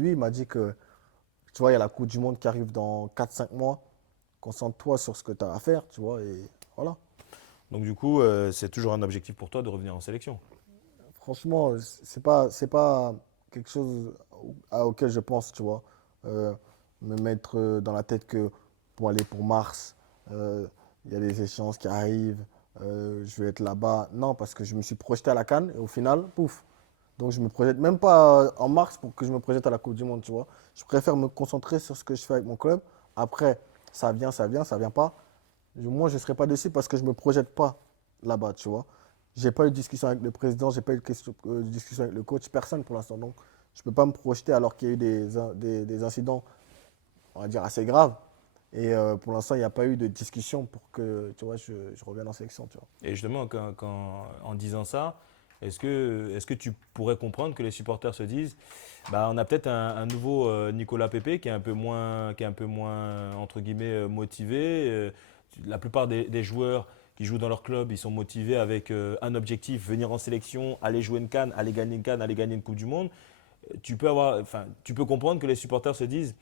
Lui, il m'a dit que, tu vois, il y a la Coupe du Monde qui arrive dans 4 5 mois. Concentre-toi sur ce que tu as à faire, tu vois, et voilà. Donc du coup, c'est toujours un objectif pour toi de revenir en sélection. Franchement, c'est pas quelque chose auquel je pense, tu vois. Euh, Me mettre dans la tête que pour aller pour Mars, euh, il y a des échéances qui arrivent, je vais être là-bas. Non, parce que je me suis projeté à la CAN et au final, pouf. Donc je me projette même pas en mars pour que je me projette à la Coupe du Monde, tu vois. Je préfère me concentrer sur ce que je fais avec mon club. Après, ça vient pas. Moi, je ne serai pas déçu parce que je ne me projette pas là-bas, tu vois. J'ai pas eu de discussion avec le président, j'ai pas eu de discussion avec le coach, personne pour l'instant. Donc, je ne peux pas me projeter alors qu'il y a eu des incidents, on va dire, assez graves. Et pour l'instant, il n'y a pas eu de discussion pour que, tu vois, je revienne en sélection, tu vois. Et justement, en disant ça, est-ce que tu pourrais comprendre que les supporters se disent, bah, on a peut-être un nouveau Nicolas Pepe qui est un peu moins entre guillemets motivé. La plupart des joueurs qui jouent dans leur club, ils sont motivés avec un objectif, venir en sélection, aller jouer une CAN, aller gagner une CAN, aller gagner une Coupe du Monde. Tu peux comprendre que les supporters se disent,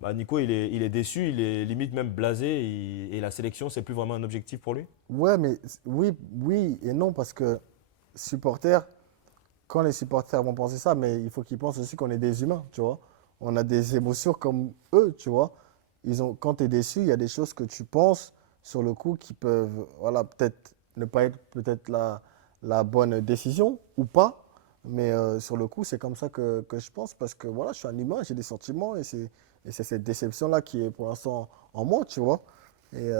bah, Nico, il est déçu, il est limite même blasé, et la sélection, c'est plus vraiment un objectif pour lui. Ouais, mais oui, oui et non, parce que supporters, quand les supporters vont penser ça, mais il faut qu'ils pensent aussi qu'on est des humains, tu vois. On a des émotions comme eux, tu vois. Quand tu es déçu, il y a des choses que tu penses sur le coup qui peuvent, voilà, peut-être ne pas être peut-être la bonne décision ou pas. Mais sur le coup, c'est comme ça que je pense parce que voilà, je suis un humain, j'ai des sentiments et c'est cette déception-là qui est pour l'instant en moi, tu vois. Et